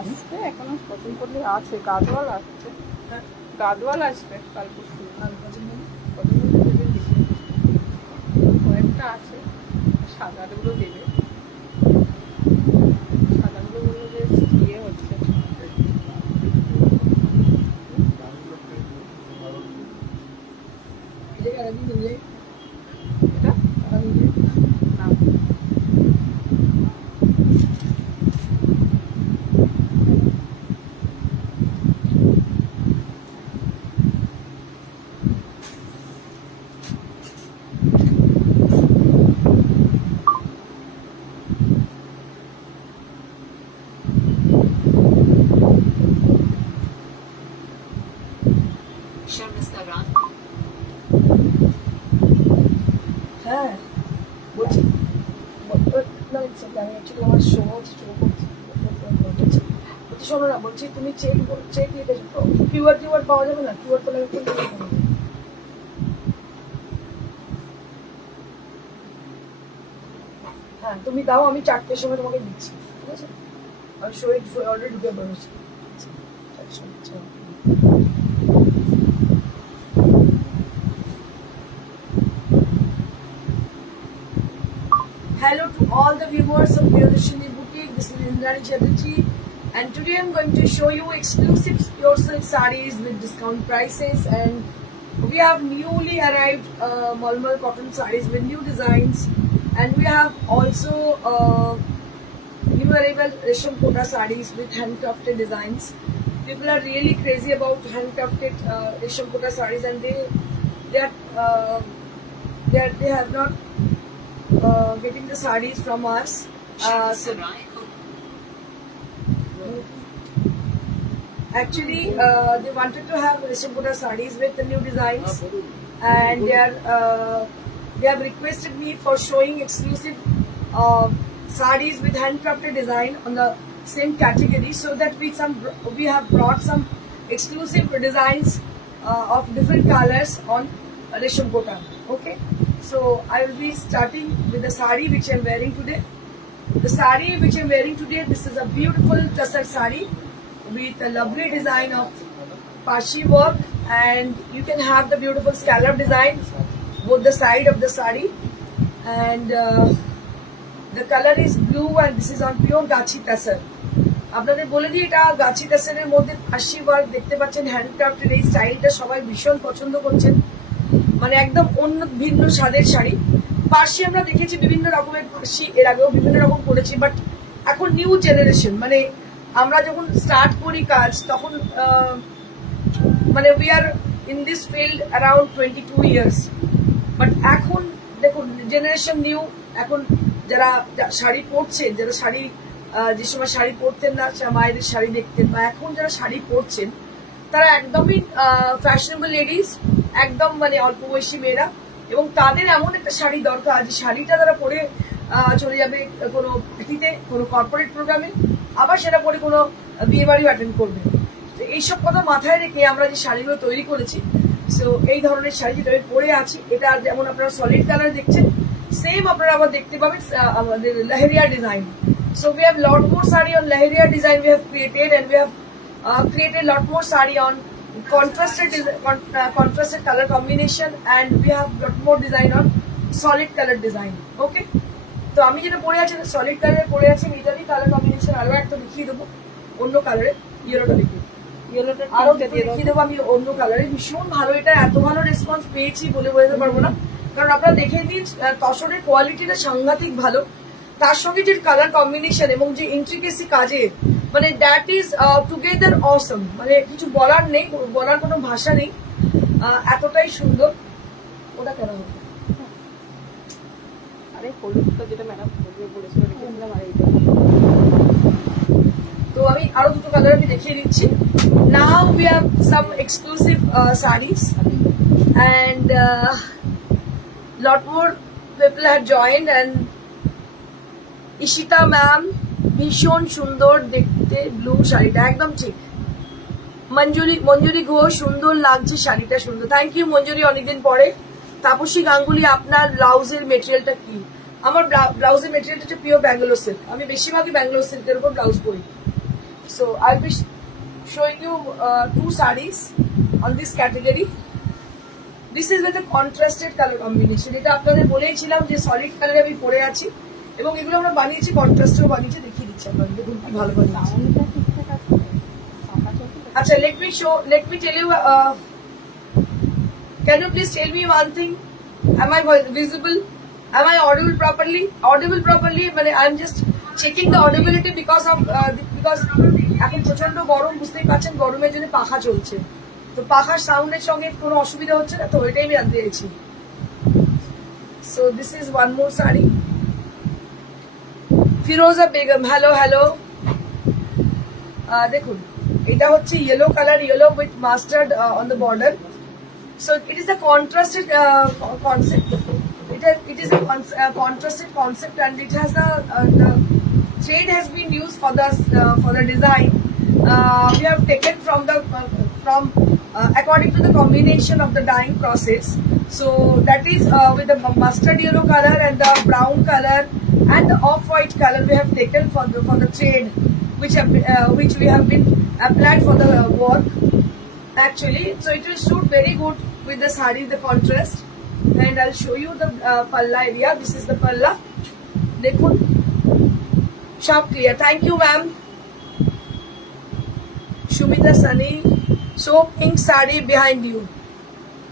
আসবে এখনো পছন্দ করলে আছে, গাদওয়াল আসছে, গাদওয়াল আসবে কাল পরশু। কয়েকটা আছে, সাদাগুলো দেবে, সাদাগুলো বললো যে ইয়ে হচ্ছে। এটা না, হ্যাঁ বলছি আমার শো বলছি শোনো না, বলছি তুমি চেক লিখেছো তো, কিউআর পাওয়া যাবে না? কিউআর পেলে হ্যাঁ তুমি দাও, আমি 4টের সময় তোমাকে দিচ্ছি, ঠিক আছে? আমি শো অলরেডি ঢুকে পড়েছি। Hello to all the viewers of Priyadarshini Boutique. This is Indrani Chatterjee, and today I'm going to show you exclusive pure silk sarees with discount prices. And we have newly arrived Malmal cotton sarees with new designs, and we have also new arrival Resham Kota sarees with handcrafted designs. People are really crazy about handcrafted Resham Kota sarees, and they have not getting the sarees from us. Actually, they wanted to have Resham Kota sarees with the new designs, and they have requested me for showing exclusive sarees with handcrafted design on the same category, so that we have brought some exclusive designs of different colors on Resham Kota. Okay, so I will be starting with the saree which I am wearing today. The saree which I am wearing today, this is a beautiful tussar saree with a lovely design of Pashi work, and you can have the beautiful scallop design both the side of the saree, and the color is blue, and this is on pure gachi tussar. আপনাদের বলে দিই, এটা গাছি টাসের মধ্যে পাশি ওয়ার্ক দেখতে পাচ্ছেন, হ্যান্ডক্রাফটের এই স্টাইলটা সবাই ভীষণ পছন্দ করছেন, মানে একদম অন্য ভিন্ন স্বাদের শাড়ি। পাশি আমরা দেখেছি বিভিন্ন রকমের পাশি, এর আগেও বিভিন্ন রকম করেছি, বাট এখন নিউ জেনারেশন, মানে আমরা যখন স্টার্ট করি কাজ তখন মানে we are in this field around 22 years, but এখন দেখুন জেনারেশন নিউ। এখন যারা শাড়ি পরছেন, যারা শাড়ি যে সময় শাড়ি পরতেন না, মায়েদের শাড়ি দেখতেন, বা এখন যারা শাড়ি পরছেন তারা একদমই ফ্যাশনেবল লেডিস, একদম মানে অল্প বয়সী মেয়েরা, এবং তাদের এমন একটা শাড়ি দরকার যে শাড়িটা তারা পরে চলে যাবে কোনো পার্টিতে, কোনো কর্পোরেট প্রোগ্রামে, আবার সেটা পরে কোনো বিয়ে বাড়িও অ্যাটেন্ড করবে। তো এইসব কথা মাথায় রেখে আমরা যে শাড়িগুলো তৈরি করেছি, সো এই ধরনের শাড়ি যেটা আমি পরে আছি, এটা যেমন আপনারা সলিড কালার দেখছেন, সেম আপনারা আবার দেখতে পাবেন আমাদের leheriya design. So we have lot more saree on Lahiriya design we have created, and we have created lot more saree on contrasted color combination, and we have lot more design on solid color design. Okay, তো আমি যেটা পরে আছি সলিড কালারে পরে আছি, এটারই colour combination আরো একটা দেখিয়ে দেবো অন্য কালারে, ইয়েলোটা দেখি, ইয়েলোটা আরো দেখিয়ে দেবো আমি অন্য কালারে। ভীষণ ভালো, এটা এত ভালো রেসপন্স পেয়েছি বলে বোঝাতে পারবো না, কারণ আপনারা দেখে দিন তসরের কোয়ালিটিটা সাংঘাতিক ভালো, তার সঙ্গে যে কালার কম্বিনেশন এবং যে ইন্ট্রিকেসি কাজের, মানে দ্যাট ইজ টুগেদার অসম, মানে কিছু বলার নেই, বলার কোনো ভাষা নেই, এতটাই সুন্দর। ওটা কেন হবে? আরে হলুদটা যেটা ম্যাডাম বলেছিল রেখেছিলাম, আর এইটা। তো আমি আরো দুটো কালার আমি দেখিয়ে দিচ্ছি। Now we have some exclusive series, and lot more people have joined, and Ishita ম্যাম ভীষণ সুন্দর দেখতে ব্লু শাড়িটা, একদম ঠিক। মঞ্জুরি ঘোষ, সুন্দর লাগছে শাড়িটা, সুন্দর, থ্যাংক ইউ মঞ্জুরি, অনেকদিন পরে। তাপসী গাঙ্গুলি, আপনার ব্লাউজের মেটেরিয়ালটা কি? আমার ব্লাউজের মেটেরিয়াল হচ্ছে পিওর ব্যাঙ্গালোর সিল্ক, আমি বেশিরভাগই ব্যাঙ্গালোর সিল্কের উপর ব্লাউজ পরি। So I will be showing you two sarees on this category. This is with a contrasted color combination. এটা আপনাদের বলেইছিলাম যে সলিড কালারে আমি পরে আছি এবং এগুলো আমরা বানিয়েছি কন্ট্রাস্টেও বানিয়েছি, দেখিয়ে দিচ্ছি আপনাদের দেখুন কি ভালো করে। সাউন্ডটা ঠিকঠাক আছে, ফাঁকা চলছে তো? আচ্ছা, let me tell you, can you please tell me one thing? Am I visible? Am I audible properly? মানে I'm just checking the audibility because এখন প্রচন্ড গরম, বুঝতেই পারছেন, গরমের জন্য পাখা চলছে, তো পাখার সাউন্ডের সঙ্গে কোনো অসুবিধা হচ্ছে না তো, ওইটাই আমি জানতে চাইছি। So this is one more sari, ফিরোজা বেগম, হ্যালো। দেখুন এটা হচ্ছে yellow colour, yellow with mustard on the border. So it is a contrasted concept. It is a contrasted concept, and it has the thread has been used for the design. We have taken from according to the combination of the dyeing process. So that is with the mustard yellow color and the brown color and the off-white color we have taken for the thread, which we have been applied for the work. Actually, so it will suit very good with the sari, the contrast. And I'll show you the palla area. This is the palla. Dekhun, sharp clear. Thank you, ma'am. Shubita Sunny, show pink sari behind you.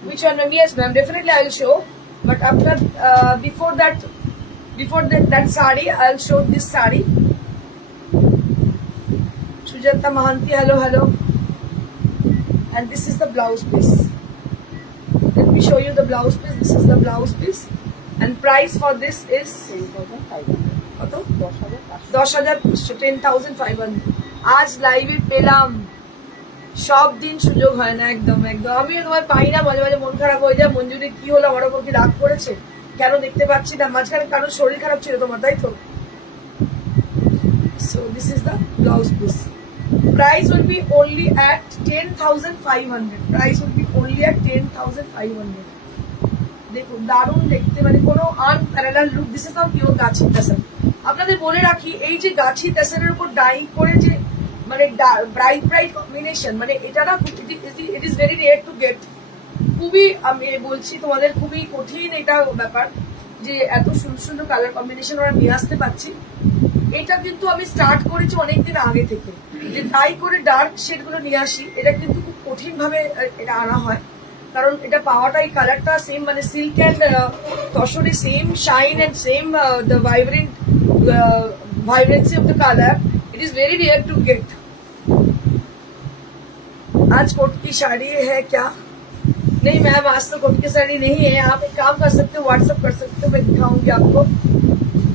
Which one, ma'am? Yes, ma'am. Definitely, I will show. But after, before that sari, I'll show this sari. Sujata Mahanti, hello. And this is the blouse piece. Let me show you the blouse piece. This is the blouse piece. And price for this is 10,500. আজ লাইভে পেলাম, সব দিন সুযোগ হয় না, একদম আমিও তোমার পাই না, মাঝে মাঝে মন খারাপ হয়ে যায়। মঞ্জুরি কি হলো, আমার ওপর কি রাগ করেছে, কেন দেখতে পাচ্ছি না? মাঝখানে কারোর শরীর খারাপ ছিল তোমার, তাই তো? So this is the blouse piece. Price will be only at 10,500. Price will be only at 10,500. দেখুন দারুণ দেখতে, মানে কোনো unparalleled look. This is not pure গাছি তেসার। আপনাদের বলে রাখি, এই যে গাছি তেসারের উপর ডাই করে যে মানে ব্রাইট কম্বিনেশন, মানে এটা না, it is very rare to get. খুবই, আমি বলছি তোমাদের, খুবই কঠিন এটা ব্যাপার যে এত সুন্দর সুন্দর কালার কম্বিনেশন ওরা নিয়ে আসতে পারছি। এটা কিন্তু আমি স্টার্ট করেছি অনেকদিন আগে থেকে, যে ডাই করে ডার্ক শেড গুলো নিয়ে আসি। এটা কিন্তু খুব কঠিন ভাবে এটা আনা হয়, কারণ এটা পাওয়াটাই কালারটা সেম, মানে সিল্ক অ্যান্ড তসরে same shine and same the vibrancy of the color. It is very rare to get. आज कोट की साड़ी है क्या? नहीं मैम, आज तो कोट की साड़ी नहीं है। आप एक काम कर सकते हो, व्हाट्सएप कर सकते हो, मैं दिखाऊंगी आपको,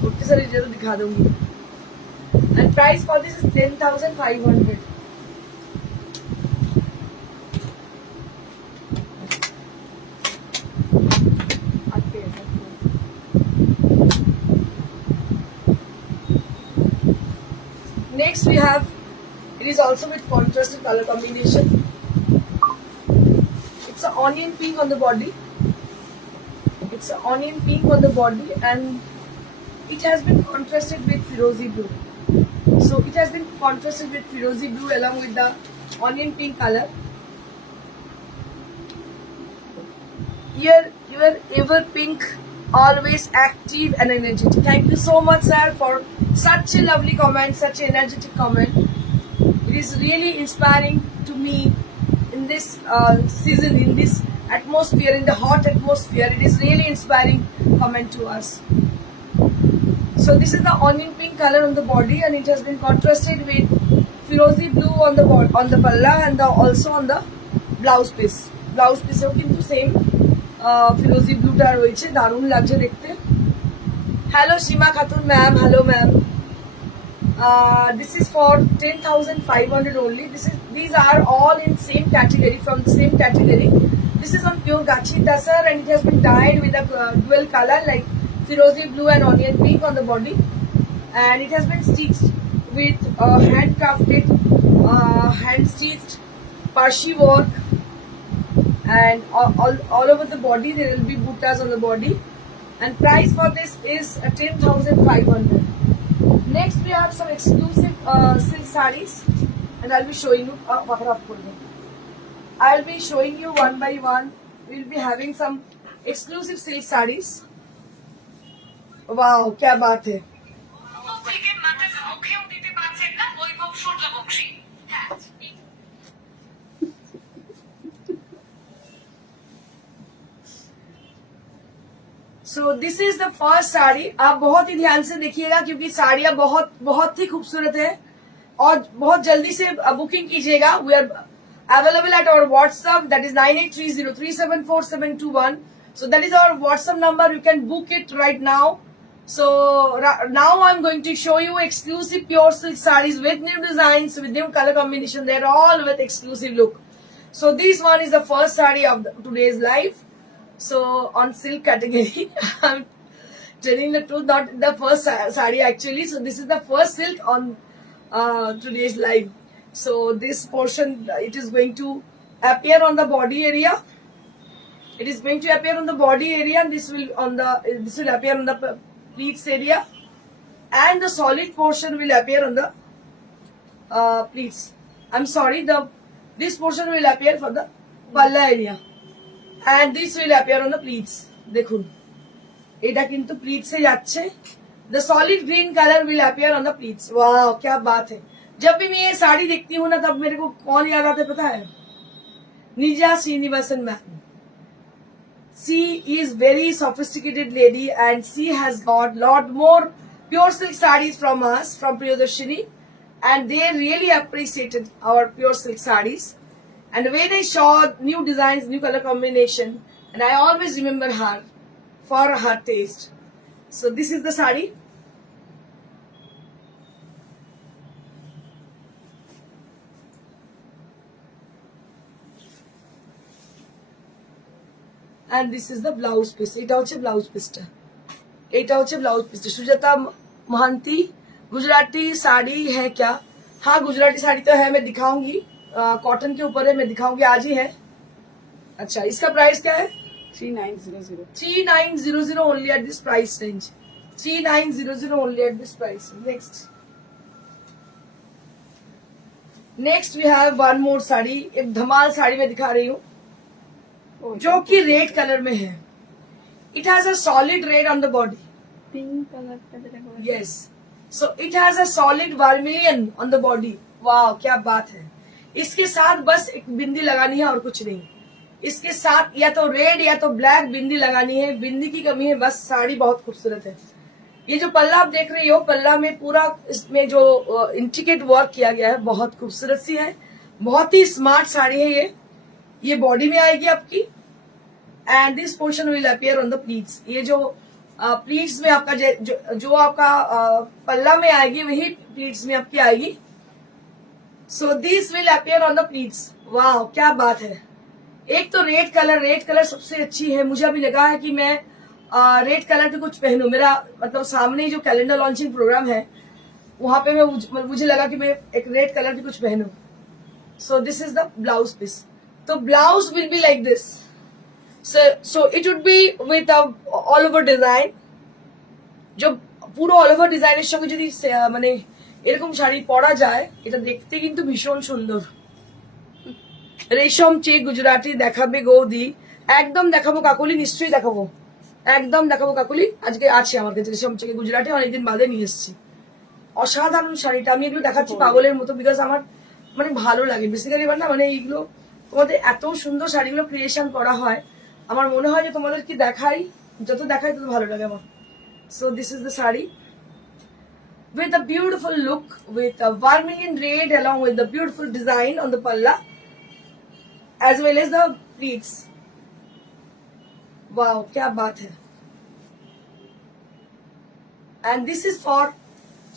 कोट की साड़ी जरूर दिखा दूंगी। And price for this is 10,500. Next we have, it is also with contrasted color combination. It's an onion pink on the body. It's an onion pink on the body, and it has been contrasted with Firozi blue. So it has been contrasted with Firozi blue along with the onion pink color. Here, you are ever pink, always active and energetic. Thank you so much, sir, for such a lovely comment, such an energetic comment. It is really inspiring to me in this season, in this atmosphere, in the hot atmosphere. It is really inspiring comment to us. So this is the onion pink color on the body, and it has been contrasted with Firozi blue on the palla and also on the blouse piece. Blouse piece ও কিন্তু same Firozi blue টা রয়েছে, দারুণ লাগছে দেখতে। Hello Shima Khatun ma'am, hello ma'am. This is for 10,500 only. These are all in same category, from the same category. This is on pure Gachi Tasar, and it has been dyed with a dual color like Firozi blue and onion pink on the body, and it has been stitched with handcrafted, hand stitched Parshi work, and all over the body there will be buttas on the body, and price for this is 10,500. Next we have some exclusive silk sarees, and I'll be showing you. I'll be showing you one by one. We'll be having some exclusive silk sarees. Wow, क्या बात है. So this is the first sari. आप बहुत ही ध्यान से देखिएगा क्योंकि साड़ियाँ बहुत बहुत ही खूबसूरत है और बहुत जल्दी से बुकिंग कीजिएगा. We are available at our WhatsApp, that is 9830374721. So that is our WhatsApp number. You can book it right now. So now I'm going to show you exclusive pure silk sarees with new designs, with new color combination. They're all with exclusive look. So this one is the first saree of today's live. So on silk category, I'm telling the truth, not the first saree actually. So this is the first silk on today's live. So this portion, it is going to appear on the body area. It is going to appear on the body area, and this will appear on the pleats area, and the solid portion will appear on the pleats. I'm sorry, this portion will appear for the palla area, and this will appear on the pleats. देखुन, এটা কিন্তু pleats से যাচ্ছে. The solid green color will appear on the pleats. Wow, क्या बात है. जब भी मैं ये साड़ी देखती हूँ ना, तब मेरे को कौन याद आता है पता है? निजा Srinivasan ma'am. She is very sophisticated lady, and she has got lot more pure silk sarees from us, from Priyadarshini, and they really appreciated our pure silk sarees. And the way they saw new designs, new color combination, and I always remember her for her taste. So this is the saree. And this is the blouse piece. এটা হচ্ছে ব্লাউজ পিসটা. এটা হচ্ছে ব্লাউজ পিসটা. सुजाता महांती, गुजराती साड़ी है क्या? हाँ, गुजराती साड़ी तो है, मैं दिखाऊंगी. कॉटन के ऊपर है, मैं दिखाऊंगी, आज ही है. अच्छा, इसका प्राइस क्या है? 3900. 3900 only at this price range. 3900 only at this price. Next we have one more sari. एक धमाल साड़ी मैं दिखा रही हूँ जो कि रेड कलर में है. It has a solid red on the body. Pink colour का. Yes, so it has a solid vermilion on the body. वाह, क्या बात है. इसके साथ बस एक बिंदी लगानी है और कुछ नहीं. इसके साथ या तो रेड या तो ब्लैक बिंदी लगानी है. बिंदी की कमी है बस. साड़ी बहुत खूबसूरत है. ये जो पल्ला आप देख रही हो, पल्ला में पूरा इसमें जो इंट्रिकेट वर्क किया गया है, बहुत खूबसूरत सी है. बहुत ही स्मार्ट साड़ी है ये बॉडी में आएगी आपकी. And this portion will appear on the pleats. ये जो प्लीट्स में आपका जो आपका पल्ला में आएगी, वही प्लीट्स में आपकी आएगी. So this will appear on the pleats. वाह, क्या बात है. एक तो रेड कलर सबसे अच्छी है. मुझे अभी लगा है कि मैं रेड कलर के कुछ पहनूं. मेरा मतलब सामने जो कैलेंडर लॉन्चिंग प्रोग्राम है, वहां पे मुझे लगा कि मैं एक रेड कलर की कुछ पहनूं. So this is the blouse piece. तो blouse will be like this. So it would be with a all over design. जो পুরো all over ডিজাইনের সঙ্গে যদি মানে এরকম শাড়ি পরা যায়, এটা দেখতে কিন্তু ভীষণ সুন্দর. রেশম চেক গুজরাটি দেখাবে গৌদি. একদম দেখাবো কাকুলি, নিশ্চয়ই দেখাবো. একদম দেখাবো কাকুলি. আজকে আছে আমার কাছে রেশম চেক গুজরাটি, অনেকদিন বাদে নিয়ে এসেছি. অসাধারণ শাড়িটা আমি এগুলো দেখাচ্ছি পাগলের মতো, বিকজ আমার মানে ভালো লাগে বেসিক্যালি. না মানে এইগুলো তোমাদের এত সুন্দর শাড়িগুলো ক্রিয়েশন করা হয়, আমার মনে হয় যে তোমাদের কি দেখাই, যত দেখাই তত ভালো লাগে আমার. So this is the sari with a beautiful look, with a vermilion red along with the beautiful design on the palla as well as the pleats. Wow, क्या बात है. And this is for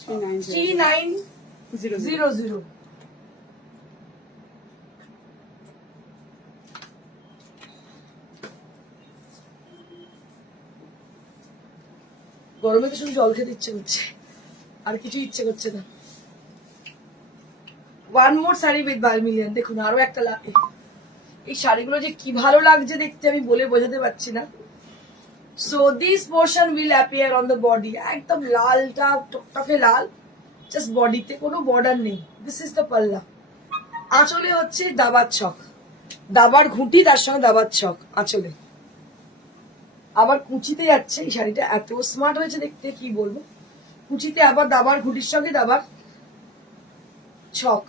3900. গরমে তো শুধু জল খেতে ইচ্ছে করছে, আর কিছু ইচ্ছে করছে না. One more sari with vermilion. দেখুন আরো একটা লাগে. এই শাড়িগুলো যে কি ভালো লাগছে দেখতে, আমি বলে বোঝাতে পারছি না. So this portion will appear on the body. একদম লালটা টকটকে লাল, জাস্ট বডিতে কোনো বর্ডার নেই। দিস ইজ দ্য পাল্লা। আঁচলে হচ্ছে দাবার ছক, দাবার ঘুঁটি, তার সঙ্গে দাবার ছক আঁচলে। আবার কুচিতে যাচ্ছে। এই শাড়িটা এত স্মার্ট হয়েছে দেখতে, কি বলবো। কুচিতে আবার দাবার ঘুঁটির সঙ্গে দাবার ছক,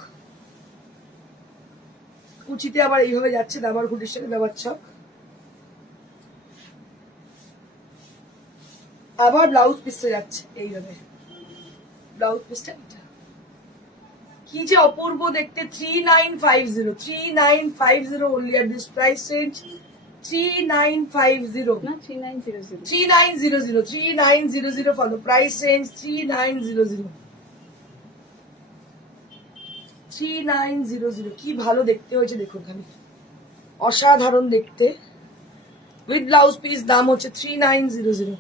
কুচিতে আবার এইভাবে যাচ্ছে দাবার ঘুঁটির সঙ্গে দাবার ছক। আবার ব্লাউজ পিসটা যাচ্ছে এইভাবে, ব্লাউজ পিসটা এটা কি যে অপূর্ব দেখতে। 3950, 3950 only at this price range. 3950, না 3900 3900, 3900 for the price range. 3900, 3900 কি ভালো দেখতে হয়েছে দেখুন খালি, অসাধারণ দেখতে। উইথ ব্লাউজ পিস দাম হচ্ছে 3900,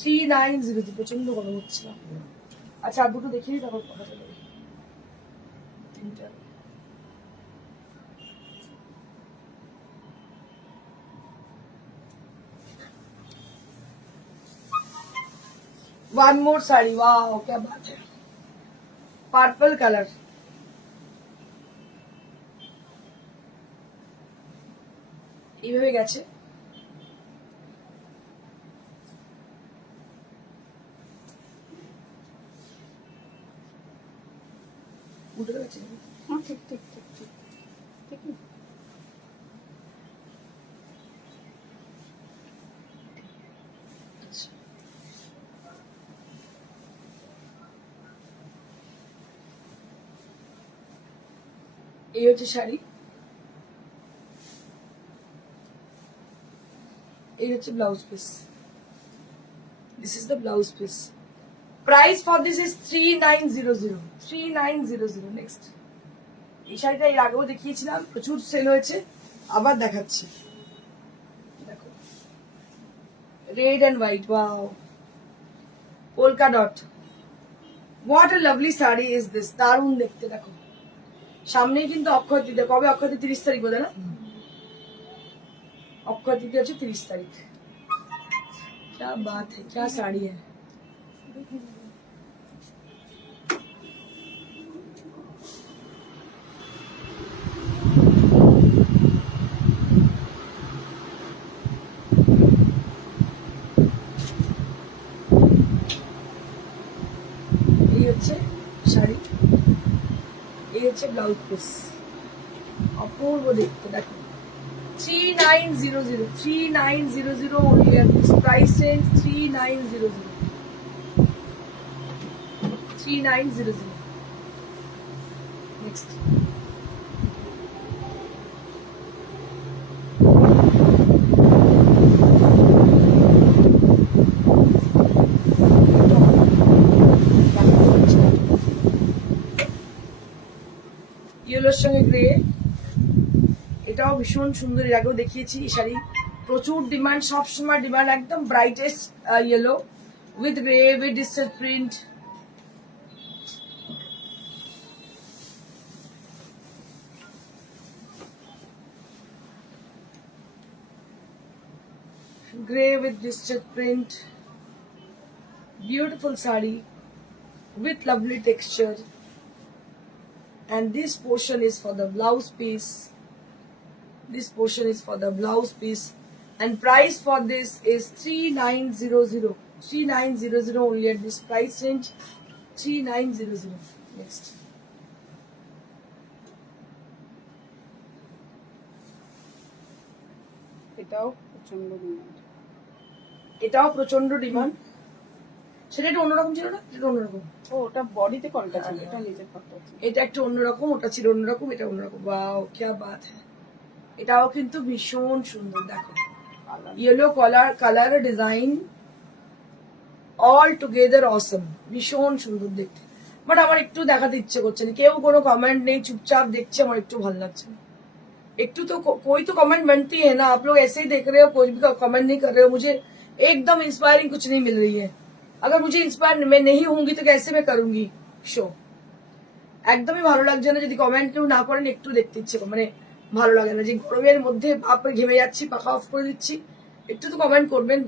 3900। প্রচন্ড গরম হচ্ছে। আচ্ছা আর দুটো দেখিয়ে তারপর কথা বলবো। তিনটা वन मोर साड़ी, वाह क्या बात है। पर्पल कलर, এইভাবে গেছে। উঠে গেছে। হ্যাঁ ঠিক ঠিক ঠিক ঠিক ঠিক না? আচ্ছা। এই হচ্ছে শাড়ি, এই হচ্ছে blouse piece. This is the blouse piece. Price for this is 3900, 3900। নেক্সট এই শাড়িটা এর আগেও দেখিয়েছিলাম, প্রচুর সেল হয়েছে, আবার দেখাচ্ছি। দেখো red and white, wow, polka dot. What a lovely sari is this, দারুণ দেখতে। দেখো সামনেই কিন্তু অক্ষয় তৃতীয়া, কবে অক্ষয় তৃতীয়া? 30 তারিখ বোধ হয় না? অক্ষয় তৃতীয়া হচ্ছে 30 তারিখ। क्या बात है, क्या साड़ी है। এই হচ্ছে শাড়ি, এই হচ্ছে ব্লাউজ পিস, অপূর্ব দেখতে। দেখো 3900, 3900 only at this price range. 3900, 3900. Next. ইয়েলোর সঙ্গে গ্রে, এটাও ভীষণ সুন্দর, এর আগেও দেখিয়েছি। এই শাড়ি প্রচুর ডিমান্ড, সবসময় ডিমান্ড, একদম brightest yellow with grey with digital print. Grey with digital print, beautiful sari with lovely texture, and this portion is for the blouse piece. This portion is for the blouse piece, and price for this is 3900, 3900 only at this price range. 3900. Next. এটাও প্রচন্ড ডিমান্ড, এটাও প্রচন্ড ডিমান্ড। সেটা একটু অন্যরকম ছিল না, এটা অন্যরকম। ও ওটা বডিতে কলকা ছিল, এটা নিচের পাটটা ছিল। এটা একটু অন্যরকম, ওটা ছিল অন্যরকম, এটা অন্যরকম। ওয়াও क्या बात है। এটাও কিন্তু ভীষণ সুন্দর। দেখো yellow colour design, all together awesome, ভীষণ সুন্দর দেখতে। বাট আমার একটু দেখাতে ইচ্ছে করছে না, কেউ কোনো কমেন্ট নেই, চুপচাপ দেখছে, আমার একটু ভালো লাগছে না। একটू तो कोई तो कमेंट बनती है ना, आप लोग ऐसे ही देख रहे हो, कोई भी कमेंट नहीं कर रहे हो, मुझे एकदम इंस्पायरिंग कुछ नहीं मिल रही है। अगर मुझे इंस्पायर मैं नहीं होंगी तो कैसे मैं करूंगी शो। একদমই ভালো লাগছে না, যদি কমেন্ট কেউ না করেন একটু দেখতে ইচ্ছে মানে ভালো লাগে না। যে গরমের মধ্যে বাপরে ঘেমে যাচ্ছি, পাখা অফ করে দিচ্ছি, একটু তো কমেন্ট করবেন।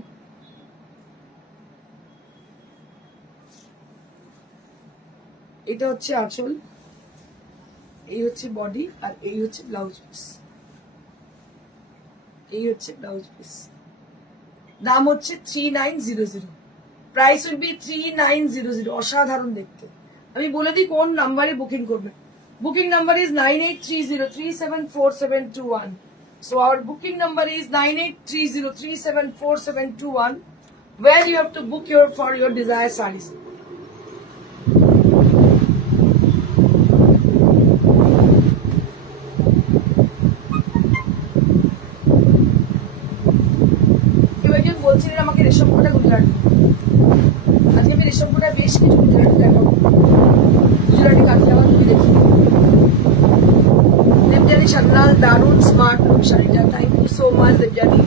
এটা হচ্ছে আঁচল, এই হচ্ছে বডি, আর এই হচ্ছে ব্লাউজ পিস। এই হচ্ছে ব্লাউজ পিস। দাম হচ্ছে 3900, প্রাইস উইল বি 3900। অসাধারণ দেখতে। আমি বলে দিই কোন নাম্বারে বুকিং করবে। Booking number is 9830374721। So our booking number is 9830374721, where you have to book for your desired sarees. বলছিলেন আমাকে রেশমকোটা গুজরাটি, আজকে আমি রেশমকোটা বেশ কিছু গুজরাটি দেখাবো। গুজরাটি কাজলামা তুমি দেখি দেবজানি সান্নাল, দারুণ স্মার্ট লুক শাড়িটা। Thank you so much Debjani.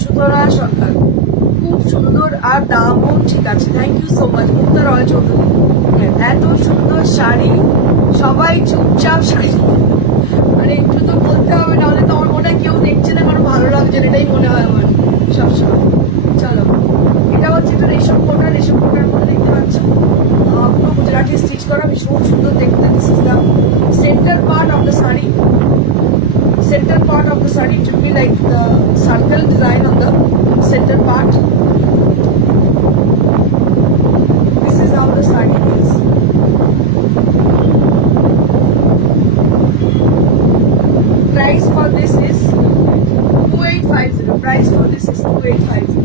সুতরা সরকার, খুব সুন্দর আর দামও ঠিক আছে। Thank you so much Mukta Roy Chowdhury. এত সুন্দর শাড়ি, সবাই চুপচাপ শাড়ি, মানে একটু তো বলতে হবে, নাহলে তো আমার মনে হয় কেউ দেখছে না, কারণ ভালো লাগছে না, এটাই মনে হয় আমার সবসময়। চলো, এটা হচ্ছে একটা রেশম কোটা। রেশম কোটার মধ্যে দেখতে পাচ্ছ পুরো গুজরাটি স্টিচ করা, ভীষণ সুন্দর দেখতে। This is the centre part of the sari. Center part of the saree should be like the circle design on the center part. This is how the saree is. Price for this is 2850. Price for this is 2850.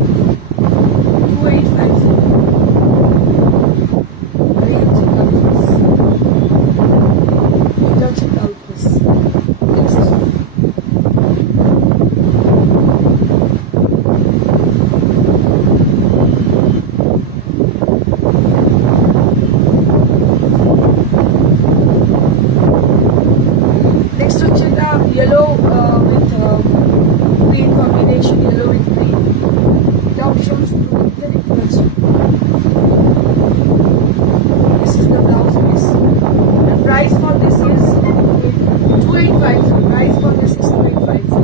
2850. Very good blouse piece. It also blouse piece. Yellow with green combination, yellow with green. The options very good. This is the blouse piece. The price for this is 2850. Price for this is 2850.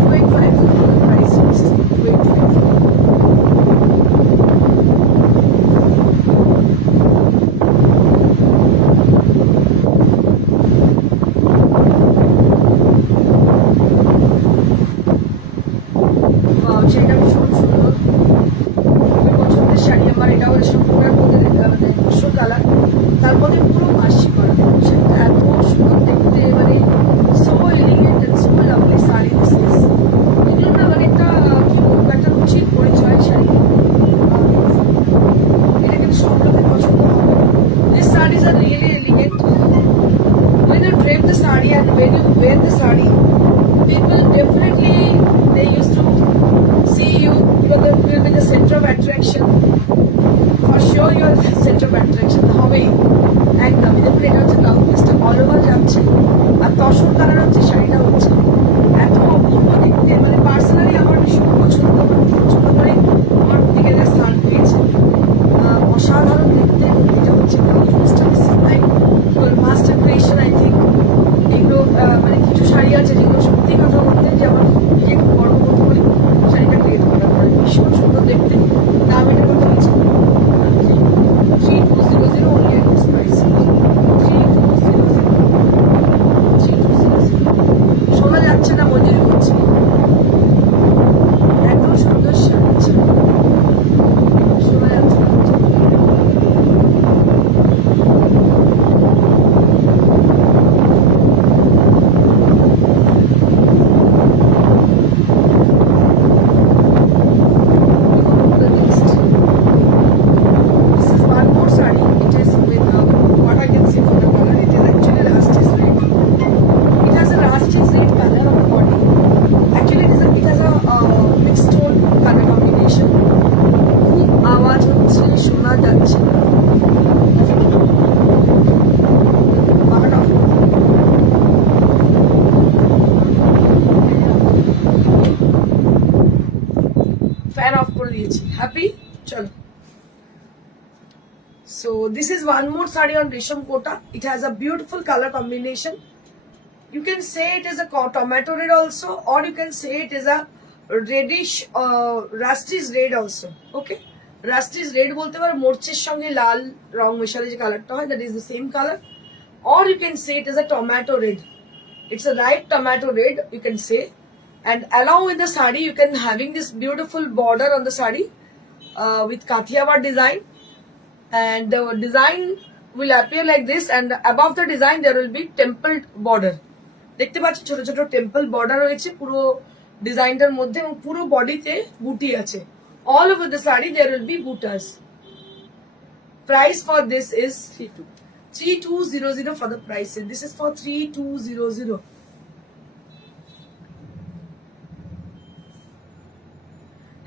2850 for the price. This is 2850. সেটা ভীষণ সুন্দর, খুবই পছন্দের শাড়ি আমার। এটা হচ্ছে সম্পূর্ণের মধ্যে মসুর কালার, তার মধ্যে পুরো মাসি করা। সেটা এত সুন্দর দেখতে, মানে so elegant and so lovely sari. This is এগুলো না, মানে একটা কি বলবো, একটা রুচির পরিচয় শাড়ি। এটা কিন্তু সব লোকের পছন্দ হবে। দিস saris are really elegant. When you drape the saree and when you wear the saree, people definitely, they used to see you, you will be the center of attraction. For sure you are the center of attraction. হবেই একদমই। দেখুন এটা হচ্ছে ব্লাউজ পিসটা, all over যাচ্ছে, আর তসর কালার হচ্ছে শাড়িটা হচ্ছে। এত অপূর্ব দেখতে, মানে পার্সোনালি আমার ভীষণ পছন্দ করে আমার দিকে স্থান পেয়েছে। অসাধারণ দেখতে। এটা হচ্ছে ব্লাউজ পিসটা। Master creation I think. এগুলো মানে কিছু শাড়ি আছে যেগুলো সত্যি কথা বলতে যে আমার নিজে খুব গর্ববোধ করি শাড়িটা ক্রিয়েট করার পরে। ভীষণ সুন্দর দেখতে। দাম এটা কত হচ্ছে? 3200 only at this price. 3200. Happy? Chalo. So this is one more sari on Resham Kota. It has a beautiful color combination. You can say it is a tomato red also, or you can say it is a reddish rustic red also. Okay, rustic red bolte par morcher songe lal rong meshale je color ta hoy, that is the same color. Or you can say it is a tomato red. It's a ripe tomato red, you can say. And along with the sari, you can having this beautiful border on the sari with Kathiawar design. And the design will appear like this, and above the design there will be temple border. দেখতে পাচ্ছি ছোট ছোট temple border রয়েছে পুরো ডিজাইনটার মধ্যে, এবং পুরো বডিতে বুটি আছে। All over the sari there will be বুটাস। Price for this is 3200 for the price. This is for 3200।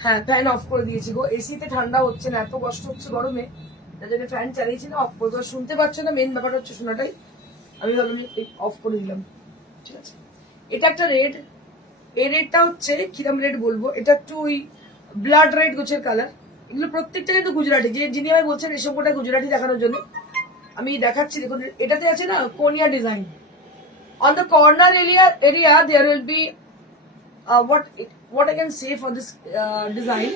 হ্যাঁ, ফ্যান অফ করে দিয়েছি গো, এসিতে ঠান্ডা হচ্ছে না, এত কষ্ট হচ্ছে গরমে, তার জন্য ফ্যান চালিয়েছি না, অফ করে দেওয়া। শুনতে পাচ্ছ না, মেন ব্যাপার হচ্ছে শোনাটাই, আমি ভাবলাম অফ করে দিলাম। ঠিক আছে, এটা একটা রেড। এই রেডটা হচ্ছে কিরম রেড বলবো, এটা একটু ওই ব্লাড রেড গোছের কালার। এগুলো প্রত্যেকটা কিন্তু গুজরাটি, যিনি আমায় বলছেন এসব কোটা গুজরাটি দেখানোর জন্য আমি দেখাচ্ছি। দেখুন এটাতে আছে না কোনিয়া design. On the corner area there will be what I can say for this design,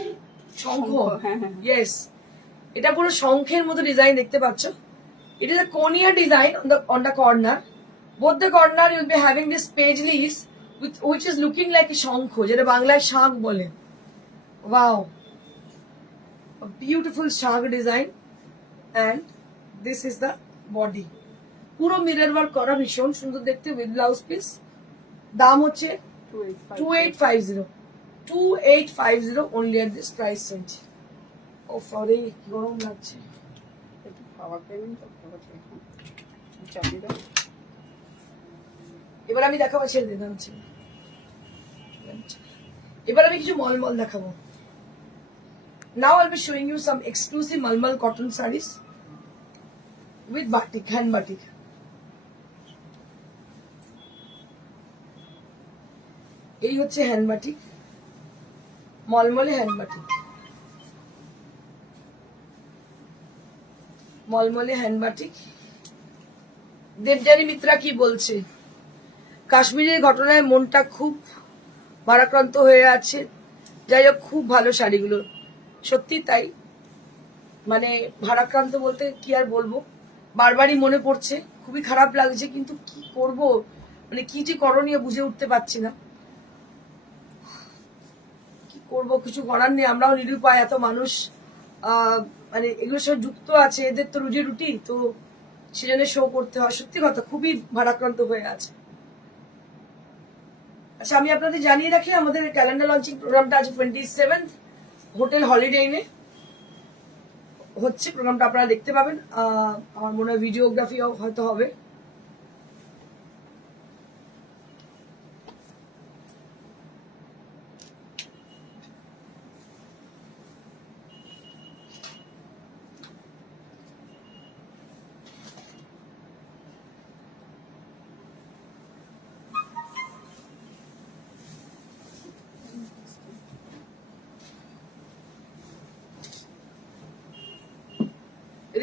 শঙ্খ। Yes, এটা পুরো শঙ্খের মতো ডিজাইন দেখতে পাচ্ছ। It is a কোনিয়া design on the corner. Both the corner you will be having this paisleys which is looking like a শঙ্খ, যেটা বাংলায় শাঁখ বলে। Wow, a beautiful শাঁখ design, and this is the body. পুরো মিরর ওয়ার্ক করা, ভীষণ সুন্দর দেখতে, উইথ ব্লাউজ পিস। দাম হচ্ছে 2850 only at this price range. Oh sorry, গরম লাগছে। একটু খাওয়া পেলেন তো চাপিয়ে দাও। এবার আমি দেখাবো, ছেড়ে দিলাম। এবার আমি কিছু মলমল দেখাবো। Now I'll be showing you some exclusive malmal cotton sarees with batik, hand batik. এই হচ্ছে হ্যান্ড বাটিক, মলমলে হ্যান্ড বাটিক, মলমলে হ্যান্ড বাটিক। দেবযানী মিত্রা কি বলছে? কাশ্মীরের ঘটনায় মনটা খুব ভারাক্রান্ত হয়ে আছে। যাই হোক, খুব ভালো শাড়িগুলো, সত্যি তাই। মানে ভারাক্রান্ত বলতে কি আর বলবো, বারবারই মনে পড়ছে, খুবই খারাপ লাগছে, কিন্তু কি করব, মানে কি যে করণীয় বুঝে উঠতে পারছি না। কি করব, কিছু করার নেই, আমরাও নিরুপায়, এত মানুষ মানে এগুলোর সাথে যুক্ত আছে, এদের তো রুজি রুটি, তো সেজন্য শো করতে হয়। সত্যি কথা, খুবই ভারাক্রান্ত হয়ে আছে। আচ্ছা, আমি আপনাদের জানিয়ে রাখি, আমাদের ক্যালেন্ডার লঞ্চিং প্রোগ্রামটা আছে 27 হোটেল হলিডে ইনে হচ্ছে। প্রোগ্রামটা আপনারা দেখতে পাবেন, আমার মনে হয় ভিডিওগ্রাফিও হয়তো হবে।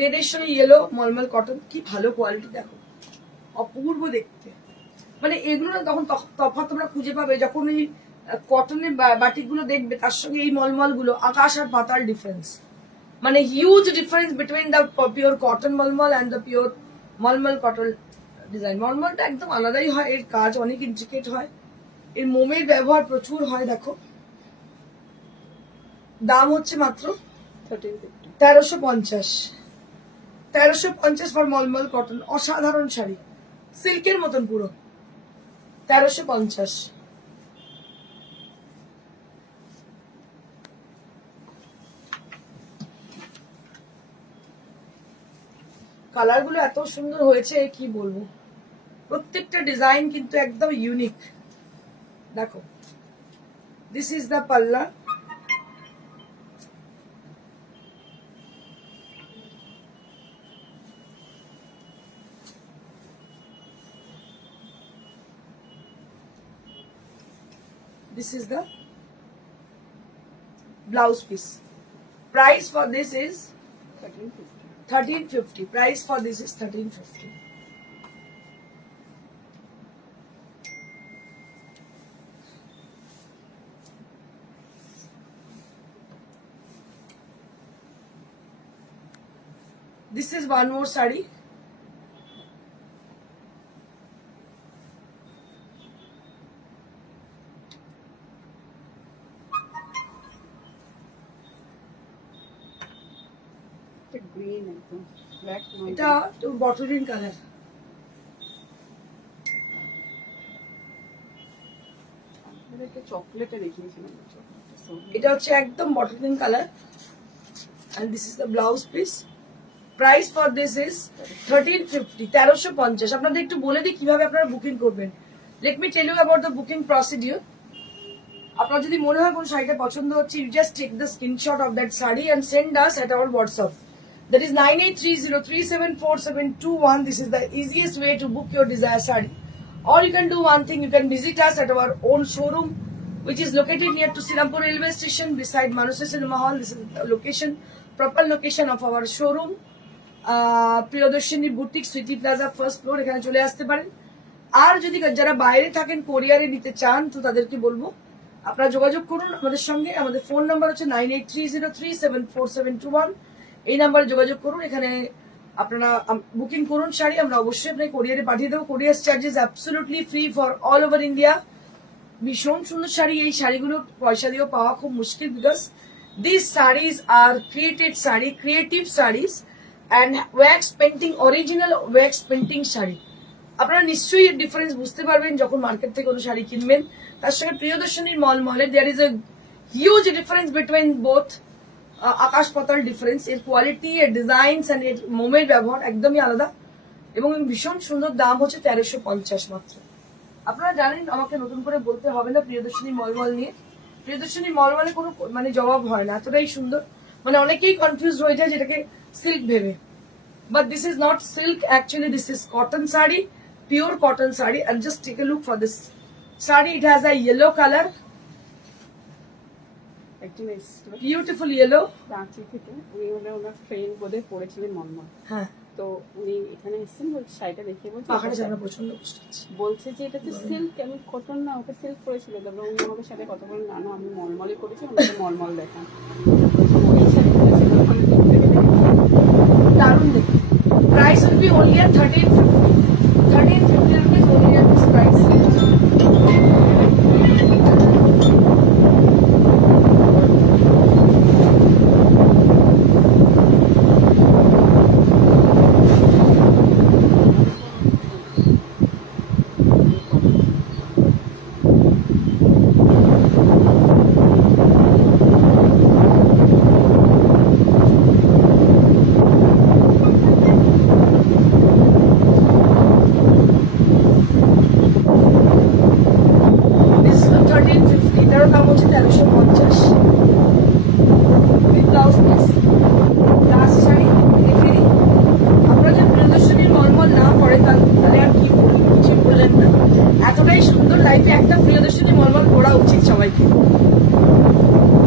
রেডের সঙ্গে ইয়েলো মলমল কটন, কি ভালো কোয়ালিটি, দেখো অপূর্ব দেখতে। মানে এগুলো না তখন তফাৎ তোমরা খুঁজে পাবে যখন এই কটনের বাটিক গুলো দেখবে, তার সঙ্গে এই মলমল গুলো আকাশ আর পাতাল ডিফারেন্স। মানে huge difference between the pure cotton mulmul and the pure mulmul cotton design. মলমলটা একদম আলাদাই হয়, এর কাজ অনেক ইন্ট্রিকেট হয়, এর মোমের ব্যবহার প্রচুর হয়। দেখো দাম হচ্ছে মাত্র 1350। 1350 ফর মলমল কটন, অসাধারণ শাড়ি, সিল্কের মতন পুরো। 1350। কালার গুলো এত সুন্দর হয়েছে, কি বলবো, প্রত্যেকটা ডিজাইন কিন্তু একদম ইউনিক। দেখো, দিস ইজ দ্য পাল্লা, this is the blouse piece. Price for this is 1350. 1350. Price for this is 1350. This is one more sari. Green একদম ব্ল্যাক নয়, এটা তো বটল গ্রিন কালার। একটা চকলেটে দেখিয়েছিলাম, এটা হচ্ছে একদম bottle green colour and this is the blouse piece. Price for this is 1350. 1350. আপনাদের একটু বলে দিই কিভাবে আপনারা বুকিং করবেন। Let me tell you about the booking procedure. আপনার যদি মনে হয় কোন শাড়িটা পছন্দ হচ্ছে, you just take the screenshot of that saree and send us at our WhatsApp. That is 9830374721. This is the easiest way to book your desired saree. Or you can do one thing, you can visit us at our own showroom, which is located near to Sirampur railway station beside Manusya Cinema Hall. This is the location, proper location of our showroom. Priyadarshini boutique, Sweety plaza, first floor, এখানে চলে আসতে পারেন। আর যদি যারা বাইরে থাকেন কোরিয়ারে নিতে চান, তো তাদেরকে বলবো আপনারা যোগাযোগ করুন আমাদের সঙ্গে। আমাদের ফোন নাম্বার হচ্ছে 9830374721। এই নাম্বারে যোগাযোগ করুন। এখানে আপনারা বুকিং করুন শাড়ি, আমরা অবশ্যই আপনাকে কোরিয়ারে পাঠিয়ে দেবো। কোরিয়ার charges absolutely free for all over India. ভীষণ সুন্দর শাড়ি, এই শাড়িগুলো পয়সা দিয়েও পাওয়া খুব মুশকিল, because this saris are creative saris and wax painting, original wax painting sari. আপনারা নিশ্চয়ই ডিফারেন্স বুঝতে পারবেন যখন মার্কেট থেকে কোনো শাড়ি কিনবেন। তার সঙ্গে প্রিয়দর্শনীর মলমলের there is a huge difference between both, আকাশ পাতাল ডিফারেন্স। এর কোয়ালিটি, এর ডিজাইনস অ্যান্ড এর মোমের ব্যবহার একদমই আলাদা এবং ভীষণ সুন্দর। দাম হচ্ছে 1350 মাত্র। আপনারা জানেন, আমাকে নতুন করে বলতে হবে না প্রিয়দর্শনী মলমল নিয়ে। প্রিয়দর্শনী মলমলে কোনো মানে জবাব হয় না, এতটাই সুন্দর। মানে অনেকেই কনফিউজ হয়ে যায় যেটাকে সিল্ক ভেবে, but this is not silk, actually this is cotton sari, pure cotton sari. And just take a look for this sari, it has a yellow colour, beautiful yellow. Ranchi থেকে উনি ওনার ফ্রেন্ড বোধহয় পড়েছিলেন মলমল, হ্যাঁ, তো উনি এখানে এসেছেন, বলছে শাড়িটা দেখিয়ে পাখাটা জানা পছন্দ বলছে যে এটা তো সিল্ক, আমি কটন না, ওকে সিল্ক করেছিল। তারপরে উনি আমাকে সাথে কথা বলেন, না না আমি মলমলই করেছি, আমাকে মলমল দেখান। ওই শাড়ি করেছিল, ওখানে দূর থেকে দেখেছি, দারুণ দেখুন। Price will be only at 1350 rupees only at this price. এতটাই সুন্দর, লাইফে একটা প্রিয়দর্শনী মলমল করা উচিত সবাইকে।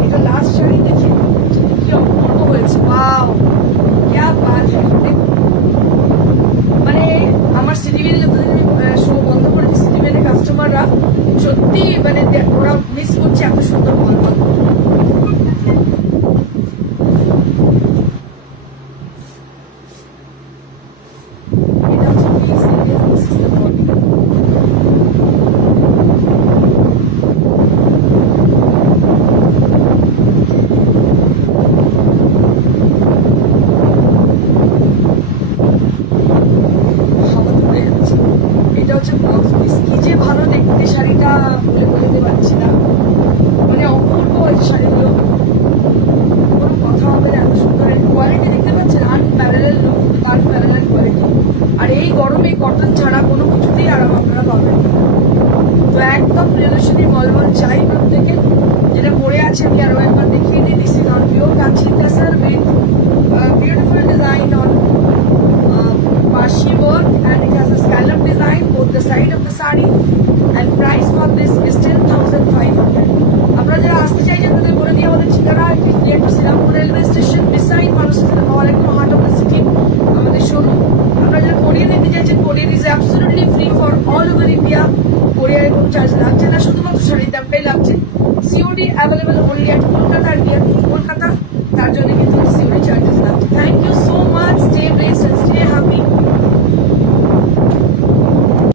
এটা লাস্ট শাড়ি, দেখি কি অপূর্ব হয়েছে। ওয়াও, क्या बात है। মানে আমার সিটিভির শো বন্ধ করেছে, সিটিভির কাস্টমাররা সত্যি মানে ওরা মিস করছে এত সুন্দর মলমল। আর এই গরমে কটন ছাড়া কোনো কিছুতেই আরাম আপনারা পাবেন না। তো একদম প্রিয়দর্শনী মলমল চাই প্রত্যেকে। যেটা পরে আছে আমি আরো একবার দেখিয়ে দিই। দিস ইজ অন পিওর কাঁচি টেসার উইথ বিউটিফুল ডিজাইন অন পাশি work and it has a scallop design both the side of the saree and price for this is 10,500. আপনারা যারা আসতে চাইছেন তাদের বলে দিয়ে আমাদের ঠিকানা, it is near to Sirampur railway station beside মানুষের মল, একদম হার্ট অফ দ্য সিটি আমাদের শোরুম। আপনারা যারা কোরিয়ান নিতে চাইছেন, courier is absolutely free for all over India. কোরিয়ারে কোনো চার্জ লাগছে না, শুধুমাত্র শাড়ির দামটাই লাগছে। COD available only at Kolkata, near Kolkata.